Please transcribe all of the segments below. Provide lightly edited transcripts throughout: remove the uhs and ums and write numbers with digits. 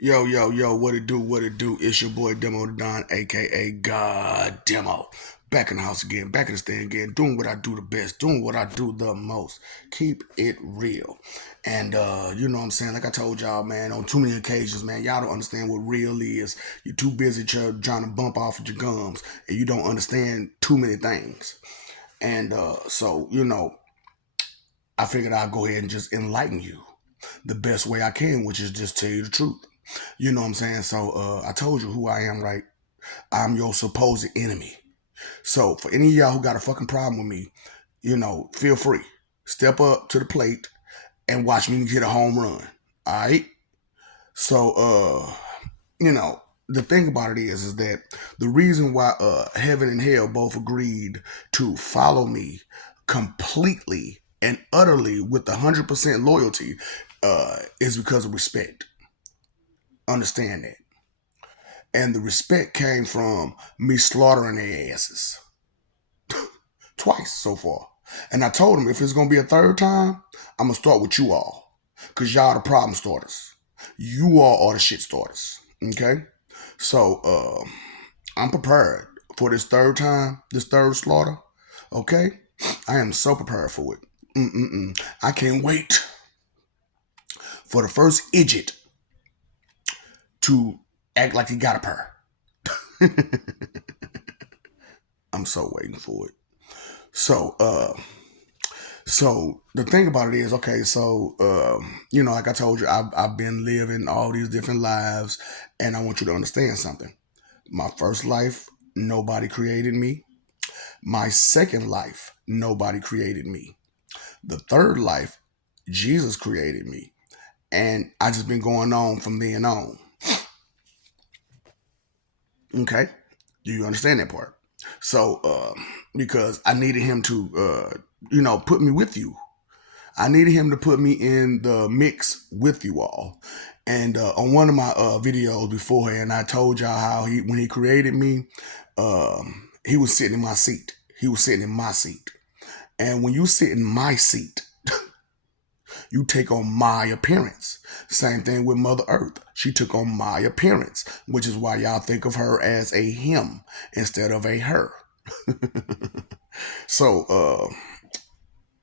Yo, yo, yo, what it do, what it do? It's your boy Demo the Don, aka God Demo. Back in the house again, back in the stand again, doing what I do the best, doing what I do the most. Keep it real. And you know what I'm saying? Like I told y'all, man, on too many occasions, man, y'all don't understand what real is. You're too busy trying to bump off with your gums, and you don't understand too many things. And so, I figured I'd go ahead and just enlighten you the best way I can, which is just tell you the truth. You know what I'm saying? So I told you who I am, right? I'm your supposed enemy. So for any of y'all who got a fucking problem with me, feel free. Step up to the plate and watch me hit a home run. Alright? So the thing about it is that the reason why heaven and hell both agreed to follow me completely and utterly with 100% loyalty is because of respect. Understand that. And the respect came from me slaughtering their asses twice so far. And I told them if it's gonna be a third time, I'm gonna start with you all, cause y'all the problem starters. You all are the shit starters. Okay, so I'm prepared for this third time, this third slaughter. Okay, I am so prepared for it. I can't wait for the first idiot to act like he got a purr. I'm so waiting for it. So, the thing about it is, okay, so like I told you, I've been living all these different lives, and I want you to understand something. My first life, nobody created me. My second life, nobody created me. The third life, Jesus created me, and I just been going on from then on. Okay, do you understand that part? So, because I needed him to, put me with you. I needed him to put me in the mix with you all. And on one of my videos beforehand, I told y'all how when he created me, he was sitting in my seat. He was sitting in my seat. And when you sit in my seat, you take on my appearance. Same thing with Mother Earth. She took on my appearance, which is why y'all think of her as a him instead of a her. So,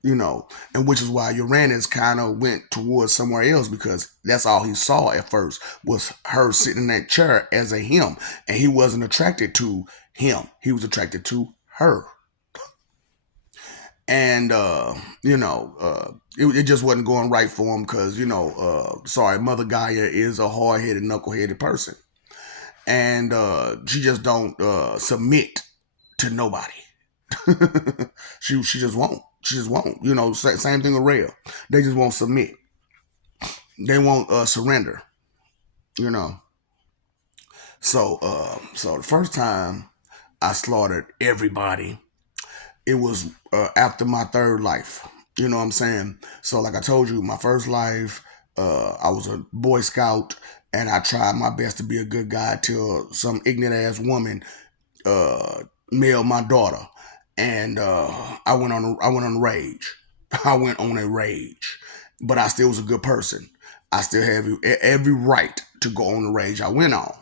and which is why Uranus kind of went towards somewhere else because that's all he saw at first was her sitting in that chair as a him, and he wasn't attracted to him. He was attracted to her, and it just wasn't going right for him because sorry, Mother Gaia is a hard-headed, knuckle-headed person, and she just don't submit to nobody. she just won't. She just won't. Same thing with Rail. They just won't submit. They won't surrender. You know. So the first time I slaughtered everybody, it was after my third life. You know what I'm saying? So like I told you, my first life, I was a Boy Scout, and I tried my best to be a good guy till some ignorant ass woman mailed my daughter, and I went on rage. I went on a rage, but I still was a good person. I still have every right to go on the rage I went on.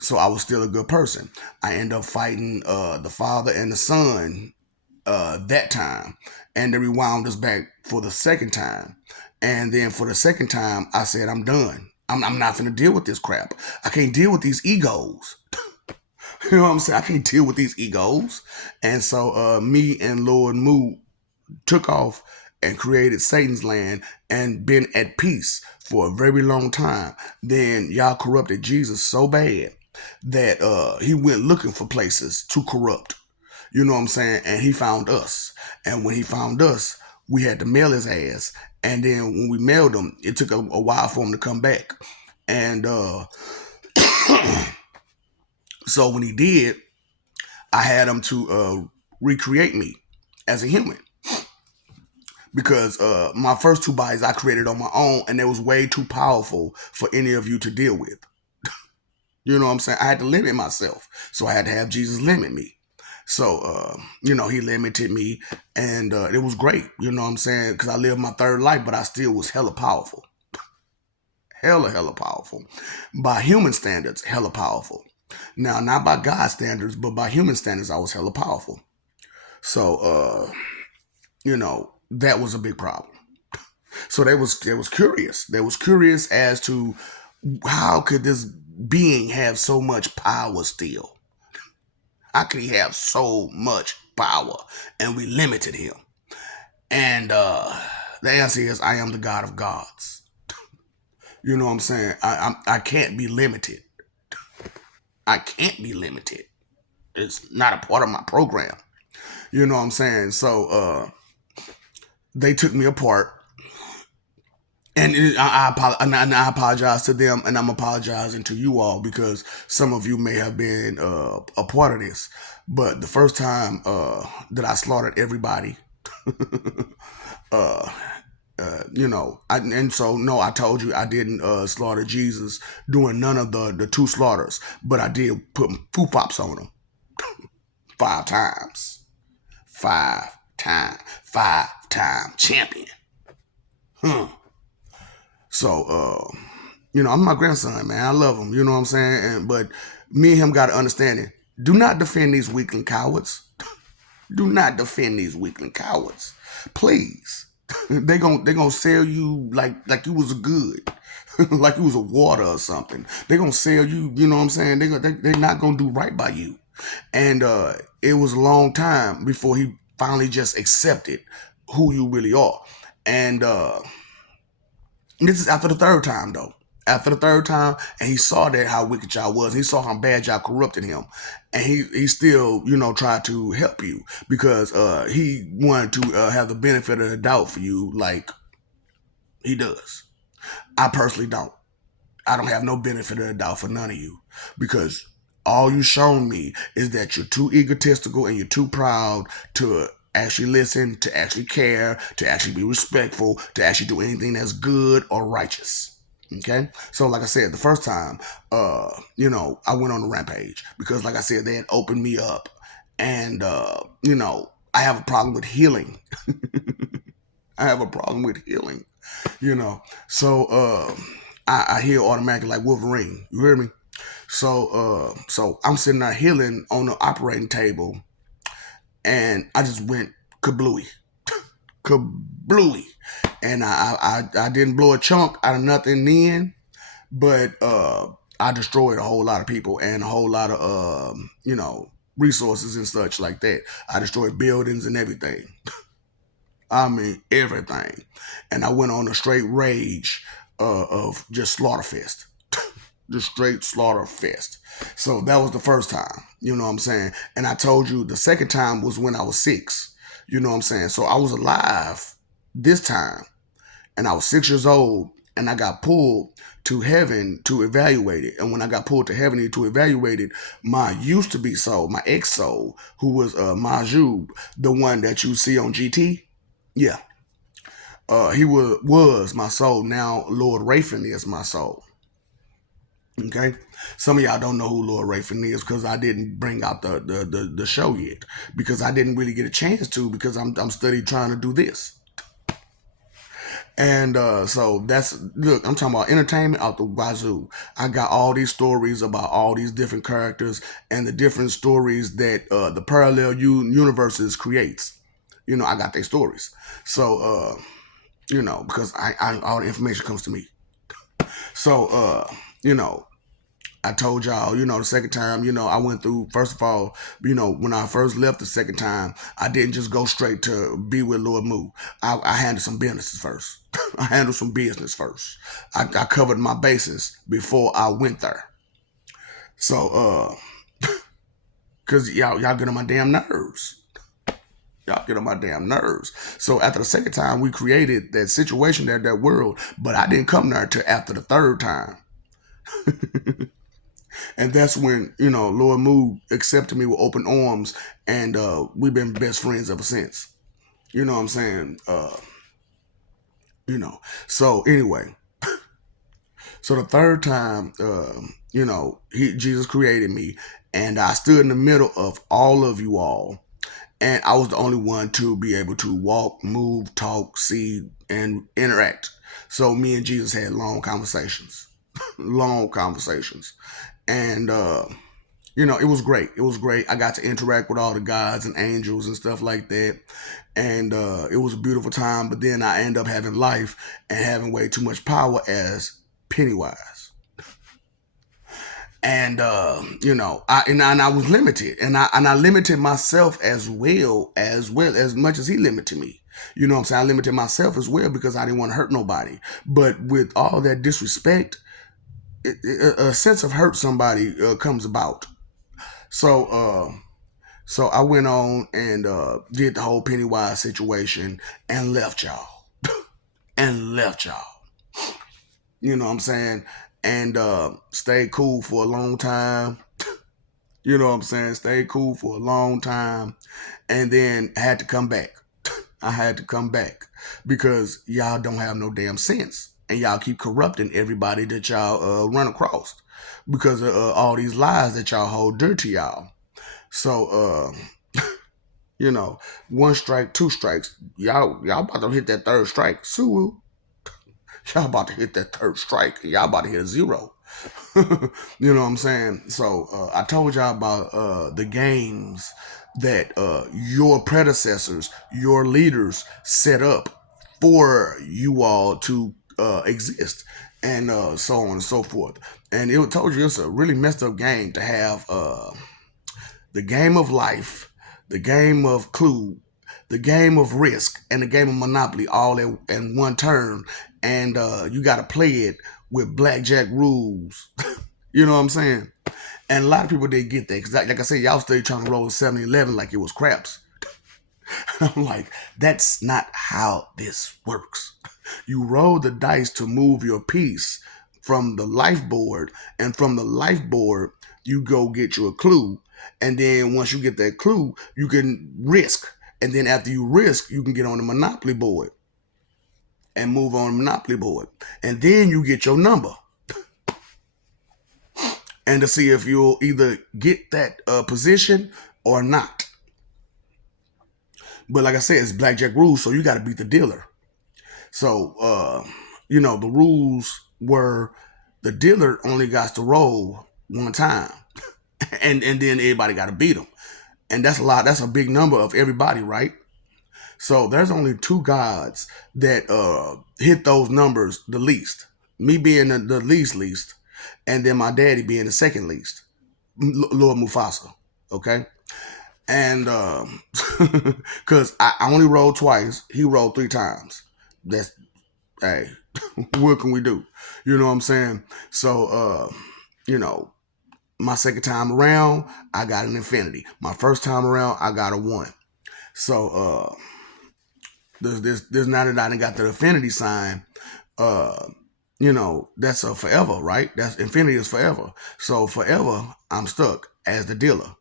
So I was still a good person. I ended up fighting the father and the son that time, and they rewound us back for the second time. And then for the second time, I said, I'm done. I'm not going to deal with this crap. I can't deal with these egos. You know what I'm saying? I can't deal with these egos. And so me and Lord Mu took off and created Satan's land and been at peace for a very long time. Then y'all corrupted Jesus so bad that he went looking for places to corrupt. You know what I'm saying? And he found us. And when he found us, we had to mail his ass. And then when we mailed him, it took a while for him to come back. And so when he did, I had him to recreate me as a human because my first two bodies I created on my own, and they was way too powerful for any of you to deal with. You know what I'm saying? I had to limit myself, so I had to have Jesus limit me. So he limited me, and it was great. You know what I'm saying? Because I lived my third life, but I still was hella powerful, hella powerful. By human standards, hella powerful. Now, not by God standards, but by human standards, I was hella powerful. So, that was a big problem. So they was curious. They was curious as to how could this being have so much power still? How could he have so much power? And we limited him. And the answer is, I am the God of gods. You know what I'm saying? I can't be limited. I can't be limited. It's not a part of my program. You know what I'm saying? So they took me apart, and I apologize to them, and I'm apologizing to you all because some of you may have been a part of this. But the first time that I slaughtered everybody, uh, and so no, I told you I didn't slaughter Jesus doing none of the two slaughters, but I did put poop pops on him 5 times, 5 time champion. Huh. So I'm my grandson, man. I love him. You know what I'm saying? But me and him got to understand it. Do not defend these weakling cowards. Do not defend these weakling cowards, please. They gonna sell you like you was a good, like you was a water or something. They gonna sell you. You know what I'm saying? They not gonna do right by you. And it was a long time before he finally just accepted who you really are. And this is after the third time, though. After the third time, and he saw that how wicked y'all was. He saw how bad y'all corrupted him, and he still tried to help you because he wanted to have the benefit of the doubt for you, like he does. I personally don't. I don't have no benefit of the doubt for none of you because all you shown me is that you're too egotistical and you're too proud to actually listen, to actually care, to actually be respectful, to actually do anything that's good or righteous. Okay, so like I said, the first time, I went on a rampage because, like I said, they had opened me up, and I have a problem with healing. I have a problem with healing. You know, so I heal automatically like Wolverine. You hear me? So I'm sitting there healing on the operating table, and I just went kablooey, kablooey, and I didn't blow a chunk out of nothing then, but I destroyed a whole lot of people and a whole lot of resources and such like that. I destroyed buildings and everything. I mean everything, and I went on a straight rage of just slaughterfest, just straight slaughterfest. So that was the first time, you know what I'm saying. And I told you the second time was when I was 6, you know what I'm saying. So I was alive this time, and I was 6 years old, and I got pulled to heaven to evaluate it. And when I got pulled to heaven to evaluate it, my used to be soul, my ex soul, who was Majub, the one that you see on GT, yeah, he was my soul. Now Lord Rafin is my soul. Okay, some of y'all don't know who Lord Rafin is because I didn't bring out the show yet because I didn't really get a chance to because I'm studying trying to do this. And so that's look, I'm talking about entertainment out the wazoo. I got all these stories about all these different characters and the different stories that the parallel universes creates. I got their stories. So because I all the information comes to me. So I told y'all, the second time, I went through, first of all, when I first left the second time, I didn't just go straight to be with Lord Moo. I handled some businesses first. I handled some business first. I covered my bases before I went there. So, cause y'all get on my damn nerves. Y'all get on my damn nerves. So after the second time, we created that situation, that world, but I didn't come there till after the third time. And that's when Lord Moo accepted me with open arms, and we've been best friends ever since. You know what I'm saying? So anyway, so the third time, Jesus created me, and I stood in the middle of all of you all, and I was the only one to be able to walk, move, talk, see, and interact. So me and Jesus had long conversations, long conversations, and it was great. It was great. I got to interact with all the gods and angels and stuff like that, and it was a beautiful time. But then I end up having life and having way too much power as Pennywise. And I was limited, and I limited myself as much as he limited me. You know what I'm saying? I limited myself as well because I didn't want to hurt nobody. But with all that disrespect, a sense of hurt somebody comes about. So so I went on and did the whole Pennywise situation and left y'all and left y'all. You know what I'm saying? And stayed cool for a long time. You know what I'm saying? Stayed cool for a long time, and then had to come back. I had to come back because y'all don't have no damn sense, and y'all keep corrupting everybody that y'all run across because of all these lies that y'all hold dear to y'all. So, you know, one strike, two strikes. Y'all about to hit that third strike. Sue, y'all about to hit that third strike. Y'all about to hit a zero. You know what I'm saying? So I told y'all about the games that your predecessors, your leaders set up for you all to exist, and so on and so forth. And it told you it's a really messed up game to have the game of life, the game of Clue, the game of Risk, and the game of Monopoly all in one turn, and you got to play it with blackjack rules. You know what I'm saying? And a lot of people didn't get that because, like I said, y'all still trying to roll 7-Eleven like it was craps. I'm like, that's not how this works. You roll the dice to move your piece from the life board, and from the life board, you go get you a clue. And then once you get that clue, you can risk. And then after you risk, you can get on the Monopoly board and move on the Monopoly board. And then you get your number. And to see if you'll either get that position or not. But like I said, it's blackjack rules, so you got to beat the dealer. So, the rules were the dealer only got to roll one time, and then everybody got to beat him, and that's a lot. That's a big number of everybody, right? So there's only two gods that hit those numbers the least. Me being the least, and then my daddy being the second least, Lord Mufasa. Okay, and because I only rolled twice, he rolled three times. That's hey, what can we do? You know what I'm saying? So, you know, my second time around, I got an infinity. My first time around, I got a one. So, this now that I done got the infinity sign, uh, that's a forever, right? That's infinity is forever. So forever, I'm stuck as the dealer.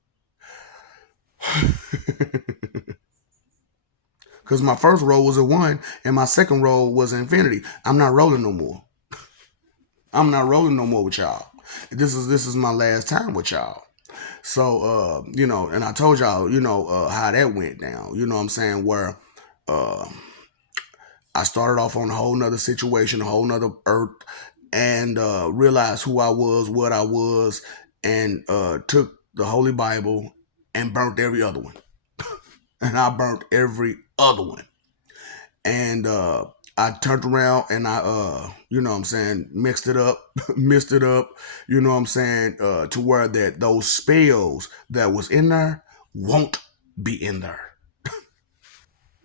Because my first roll was a one, and my second roll was infinity. I'm not rolling no more. I'm not rolling no more with y'all. This is my last time with y'all. So and I told y'all, how that went down. You know what I'm saying? Where uh I started off on a whole nother situation, a whole nother earth, and realized who I was, what I was, and took the Holy Bible and burnt every other one. And I burnt every other one. And I turned around and I you know what I'm saying, mixed it up, mixed it up, you know what I'm saying, to where that those spells that was in there won't be in there.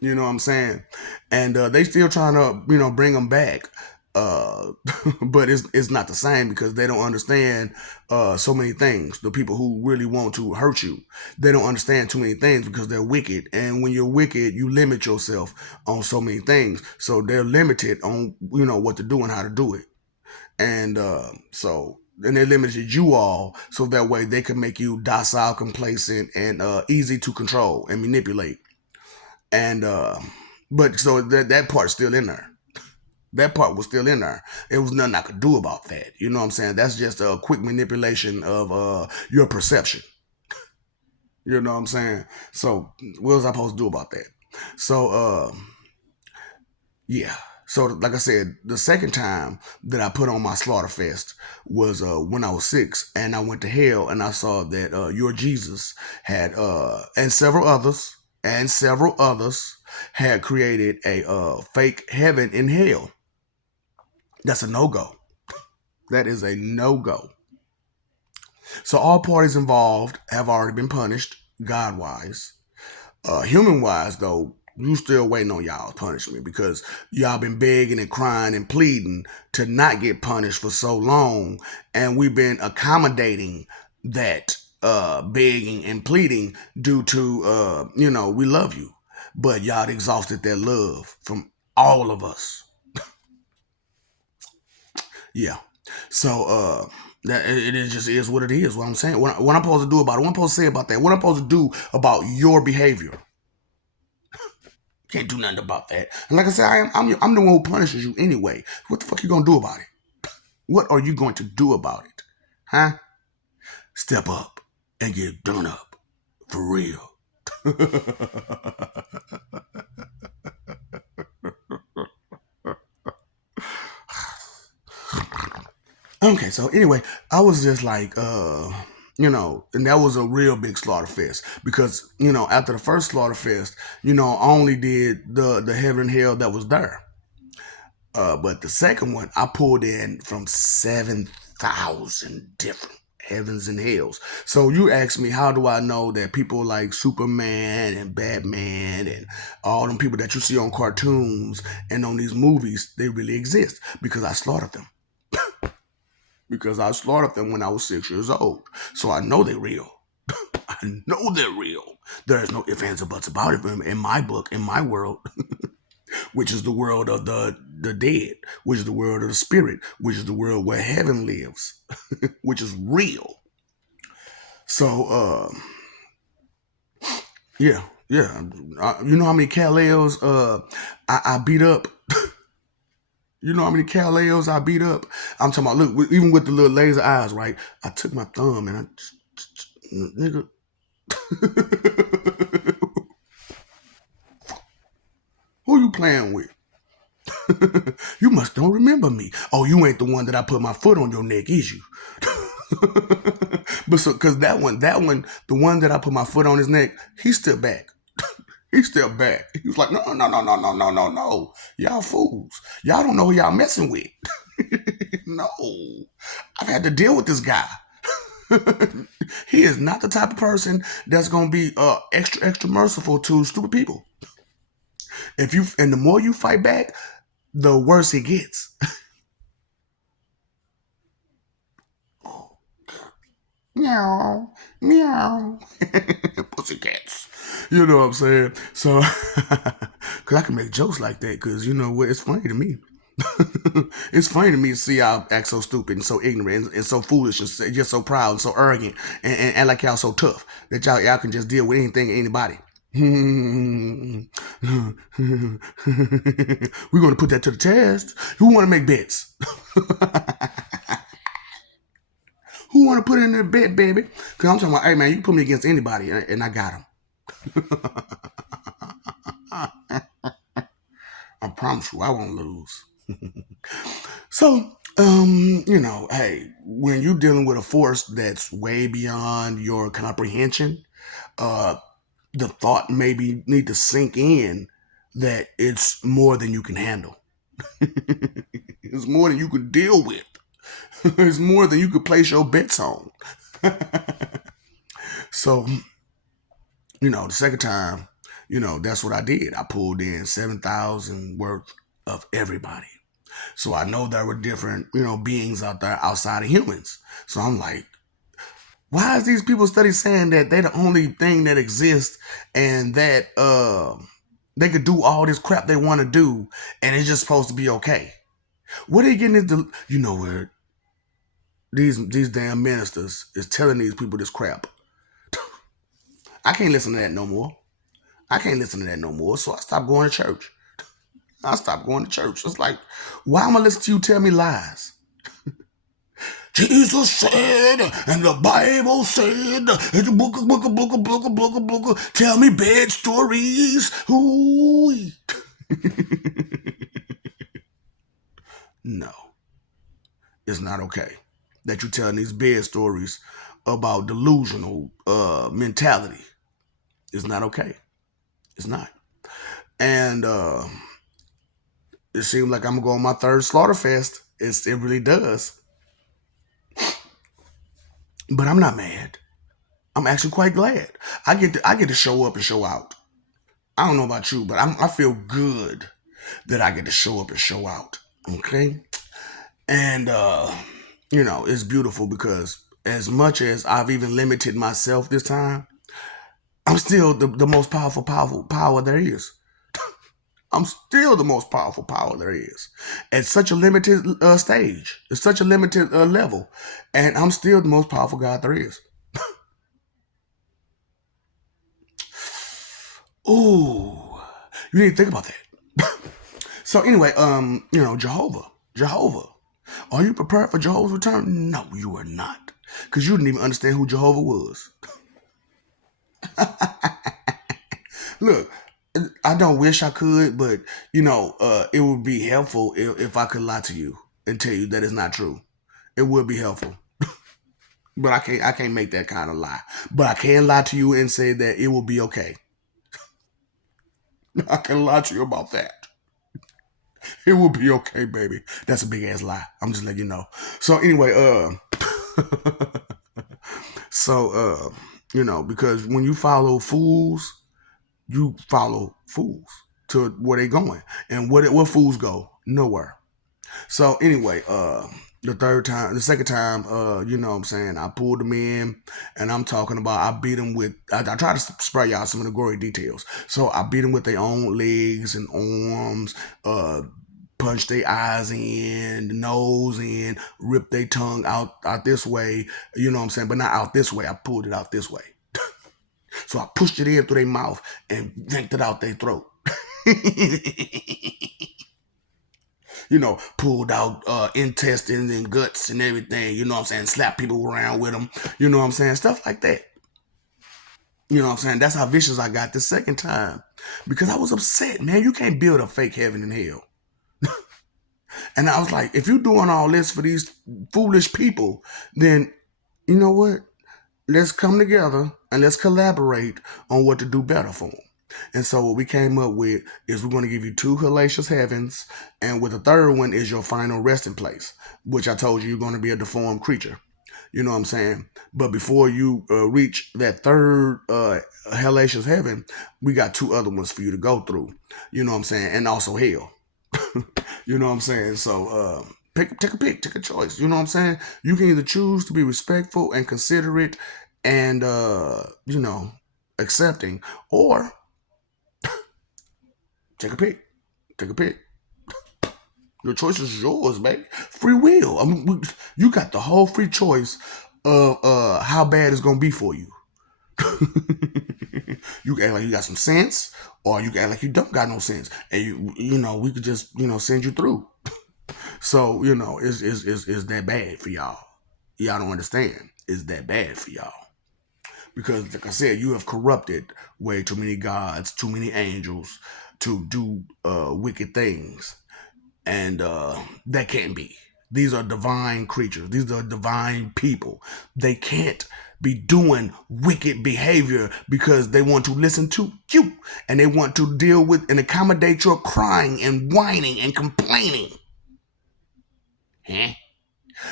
You know what I'm saying? And they still trying to, bring them back. But it's not the same because they don't understand so many things. The people who really want to hurt you, they don't understand too many things because they're wicked. And when you're wicked, you limit yourself on so many things. So they're limited on what to do and how to do it. And and they limited you all so that way they can make you docile, complacent, and easy to control and manipulate. And but so that part's still in there. That part was still in there. It was nothing I could do about that. You know what I'm saying? That's just a quick manipulation of your perception. You know what I'm saying? So what was I supposed to do about that? So yeah. So like I said, the second time that I put on my Slaughterfest was when I was 6, and I went to hell and I saw that Your Jesus had and several others had created a fake heaven and hell. That's a no go. That is a no go. So all parties involved have already been punished, God wise. Human wise, though, you still waiting on y'all's punishment because y'all been begging and crying and pleading to not get punished for so long, and we've been accommodating that begging and pleading due to we love you, but y'all exhausted that love from all of us. Yeah. So that it just is what it is. What I'm saying. What I'm supposed to do about it. What I'm supposed to say about that. What I'm supposed to do about your behavior. Can't do nothing about that. And like I said, I'm the one who punishes you anyway. What the fuck you gonna do about it? What are you going to do about it? Huh? Step up and get done up. For real. Okay, so anyway, I was just like, and that was a real big slaughter fest because, after the first slaughter fest, I only did the heaven and hell that was there. But the second one, I pulled in from 7,000 different heavens and hells. So you asked me, how do I know that people like Superman and Batman and all them people that you see on cartoons and on these movies, they really exist? Because I slaughtered them. Because I slaughtered them when I was 6 years old. So I know they're real. I know they're real. There's no ifs, ands, or buts about it in my book, in my world. Which is the world of the dead, which is the world of the spirit, which is the world where heaven lives, which is real. So, yeah, yeah. You know how many Kal-El's I beat up? You know how many Kal-El's I beat up? I'm talking about, look, even with the little laser eyes, right? I took my thumb and nigga. Who you playing with? You must don't remember me. Oh, you ain't the one that I put my foot on your neck, is you? But so, cause that one, the one that I put my foot on his neck, he's still back. He's still back. He was like, no, no, no, no, no, no, no, no. Y'all fools. Y'all don't know who y'all messing with. No. I've had to deal with this guy. He is not the type of person that's gonna be extra, extra merciful to stupid people. And the more you fight back, the worse it gets. Meow, meow. Pussycats. You know what I'm saying? So, because I can make jokes like that, because you know what? It's funny to me. It's funny to me to see y'all act so stupid and so ignorant and so foolish and just so proud and so arrogant and like y'all so tough that y'all can just deal with anything and anybody. We're going to put that to the test. Who want to make bets? Who want to put it in their bet, baby? Because I'm talking about, hey, man, you can put me against anybody, and I got him. I promise you, I won't lose. So, hey, when you're dealing with a force that's way beyond your comprehension, uh, the thought maybe need to sink in that it's more than you can handle. It's more than you could deal with. It's more than you could place your bets on. So, the second time, that's what I did. I pulled in 7,000 worth of everybody. So I know there were different, beings out there outside of humans. So I'm like, why is these people study saying that they're the only thing that exists and that they could do all this crap they want to do and it's just supposed to be okay? What are they getting into? Where these damn ministers is telling these people this crap. I can't listen to that no more. I can't listen to that no more. So I stopped going to church. I stopped going to church. It's like, why am I listening to you tell me lies? Jesus said, and the Bible said, it's a book. Tell me bad stories. Ooh. No, it's not okay that you're telling these bad stories about delusional mentality. It's not okay. It's not. And it seems like I'm gonna go on my third Slaughterfest. It really does. But I'm not mad. I'm actually quite glad. I get to show up and show out. I don't know about you, but I feel good that I get to show up and show out. Okay, and it's beautiful because as much as I've even limited myself this time, I'm still the most powerful power there is. I'm still the most powerful power there is at such a limited stage, at such a limited level, and I'm still the most powerful God there is. Ooh, you need to think about that. So anyway, Jehovah. Are you prepared for Jehovah's return? No, you are not, because you didn't even understand who Jehovah was. Look, I don't wish I could, but it would be helpful if I could lie to you and tell you that it's not true. It would be helpful. But I can't make that kind of lie. But I can lie to you and say that it will be okay. I can lie to you about that. It will be okay, baby. That's a big ass lie. I'm just letting you know. So anyway, so because when you follow fools, you follow fools to where they going. And where fools go? Nowhere. So anyway, the second time, you know what I'm saying, I pulled them in and I'm talking about I beat them with I try to spray y'all some of the gory details. So I beat them with their own legs and arms, punched their eyes in, the nose in, ripped their tongue out this way, you know what I'm saying, but not out this way. I pulled it out this way. So I pushed it in through their mouth and yanked it out their throat. Pulled out intestines and guts and everything, you know what I'm saying, slap people around with them, you know what I'm saying, stuff like that. You know what I'm saying? That's how vicious I got the second time. Because I was upset, man. You can't build a fake heaven and hell. And I was like, if you're doing all this for these foolish people, then you know what? Let's come together and let's collaborate on what to do better for them. And so what we came up with is we're going to give you two hellacious heavens, and with the third one is your final resting place, which I told you you're going to be a deformed creature. You know what I'm saying? But before you reach that third hellacious heaven, we got two other ones for you to go through. You know what I'm saying? And also hell. You know what I'm saying? So take a choice. You know what I'm saying? You can either choose to be respectful and considerate and accepting, or take a pick. Take a pick. Your choice is yours, baby. Free will. I mean, you got the whole free choice of how bad it's gonna be for you. You can act like you got some sense, or you can act like you don't got no sense, and we could just send you through. So it's that bad for y'all. Y'all don't understand. It's that bad for y'all because, like I said, you have corrupted way too many gods, too many angels to do wicked things, and that can't be. These are divine creatures. These are divine people. They can't be doing wicked behavior because they want to listen to you and they want to deal with and accommodate your crying and whining and complaining. Huh?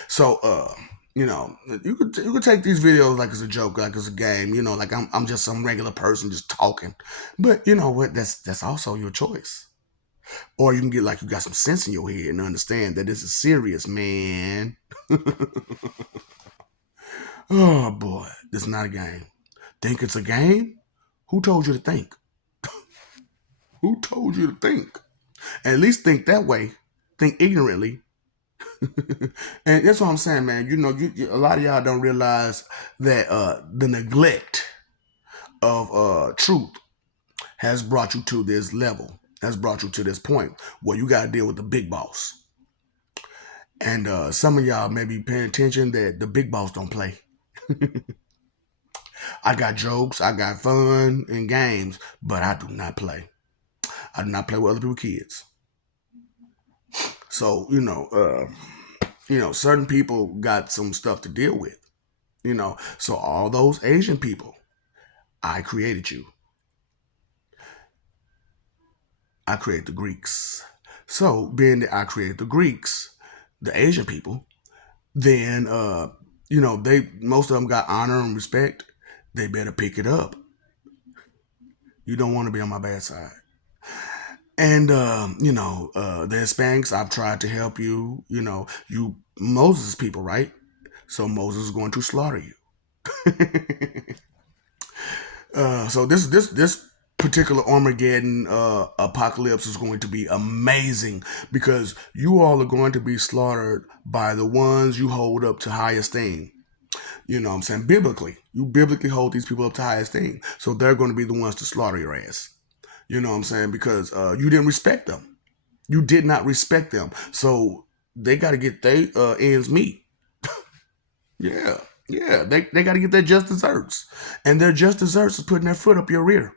So, you could take these videos like it's a joke, like it's a game, like I'm just some regular person just talking. But you know what? That's also your choice. Or you can get like you got some sense in your head and understand that this is serious, man. Oh boy, this is not a game. Think it's a game? Who told you to think? Who told you to think? At least think that way. Think ignorantly. And that's what I'm saying, man. A lot of y'all don't realize that the neglect of truth has brought you to this level, has brought you to this point where you got to deal with the big boss. And some of y'all may be paying attention that the big boss don't play. I got jokes, I got fun and games, but I do not play. I do not play with other people's kids. So certain people got some stuff to deal with. So all those Asian people, I created you. I created the Greeks. So being that I created the Greeks, the Asian people, then they most of them got honor and respect. They better pick it up. You don't want to be on my bad side. And the Hispanics, I've tried to help you. You Moses people, right? So Moses is going to slaughter you. So this particular Armageddon apocalypse is going to be amazing because you all are going to be slaughtered by the ones you hold up to high esteem. You know what I'm saying? Biblically, you biblically hold these people up to high esteem, so they're going to be the ones to slaughter your ass. You know what I'm saying? Because you didn't respect them. You did not respect them, so they got to get their ends meet. Yeah, yeah, they got to get their just desserts, and their just desserts is putting their foot up your rear.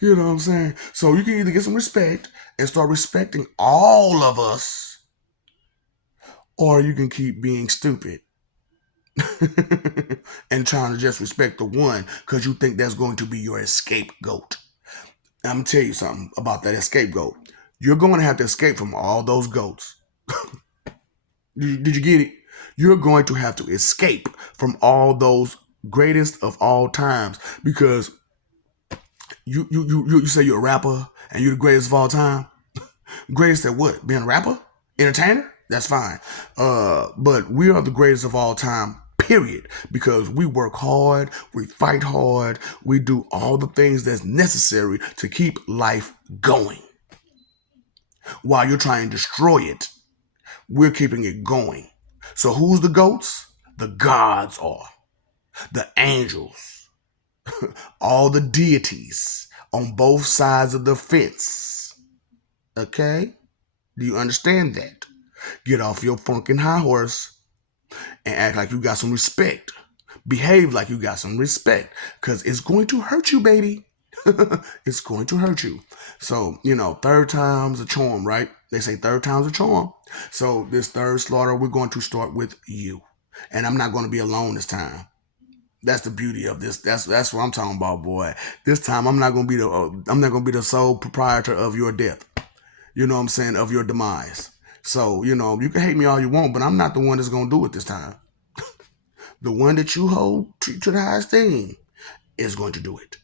You know what I'm saying? So you can either get some respect and start respecting all of us, or you can keep being stupid and trying to just respect the one because you think that's going to be your scapegoat. I'm gonna tell you something about that scapegoat. You're going to have to escape from all those goats. Did you get it? You're going to have to escape from all those greatest of all times because you say you're a rapper and you're the greatest of all time. Greatest at what? Being a rapper? Entertainer? That's fine. But we are the greatest of all time, period. Because we work hard, we fight hard, we do all the things that's necessary to keep life going. While you're trying to destroy it, we're keeping it going. So who's the goats? The gods are. The angels. All the deities on both sides of the fence. Okay? Do you understand that? Get off your funkin' high horse and act like you got some respect. Behave like you got some respect because it's going to hurt you, baby. It's going to hurt you. So, third time's a charm, right? They say third time's a charm. So, this third slaughter, we're going to start with you. And I'm not going to be alone this time. That's the beauty of this. That's what I'm talking about, boy. This time, I'm not going to be the sole proprietor of your death. You know what I'm saying? Of your demise. So, you can hate me all you want, but I'm not the one that's going to do it this time. The one that you hold to the highest thing is going to do it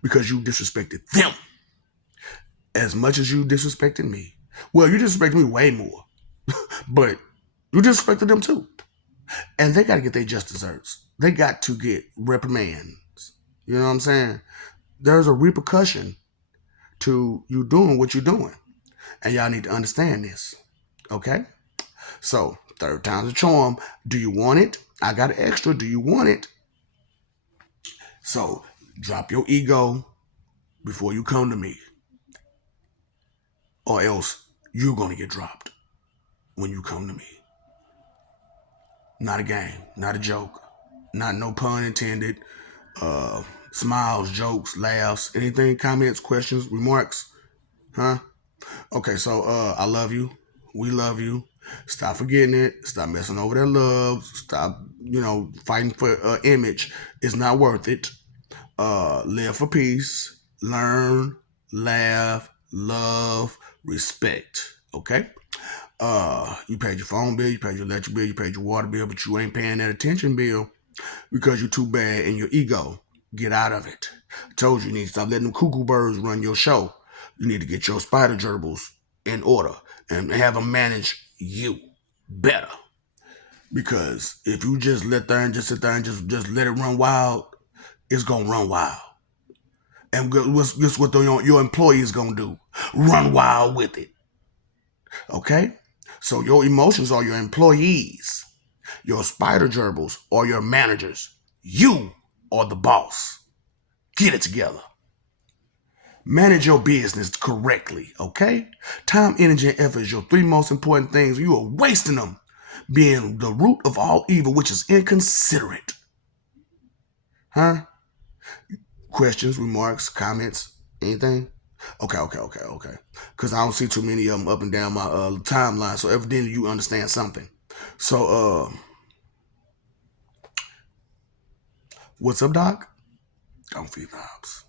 because you disrespected them as much as you disrespected me. Well, you disrespected me way more, but you disrespected them too. And they got to get their just desserts. They got to get reprimands. You know what I'm saying? There's a repercussion to you doing what you're doing. And y'all need to understand this. Okay? So, third time's a charm. Do you want it? I got an extra. Do you want it? So, drop your ego before you come to me. Or else you're going to get dropped when you come to me. Not a game. Not a joke. Not no pun intended. Smiles, jokes, laughs, anything, comments, questions, remarks. Huh? Okay, so I love you. We love you. Stop forgetting it. Stop messing over their love. Stop, fighting for image. It's not worth it. Live for peace. Learn, laugh, love, respect. Okay? You paid your phone bill, you paid your electric bill, you paid your water bill, but you ain't paying that attention bill because you're too bad in your ego. Get out of it. I told you need to stop letting them cuckoo birds run your show. You need to get your spider gerbils in order and have them manage you better. Because if you just let there and just sit there and just let it run wild, it's gonna run wild. And guess what your employee is gonna do? Run wild with it. Okay? So your emotions are your employees. Your spider gerbils are your managers. You are the boss. Get it together. Manage your business correctly, okay? Time, energy, and effort is your three most important things. You are wasting them being the root of all evil, which is inconsiderate. Huh? Questions, remarks, comments, anything? Okay. Because I don't see too many of them up and down my timeline. So evidently you understand something. So, what's up, Doc? Don't feed vibes.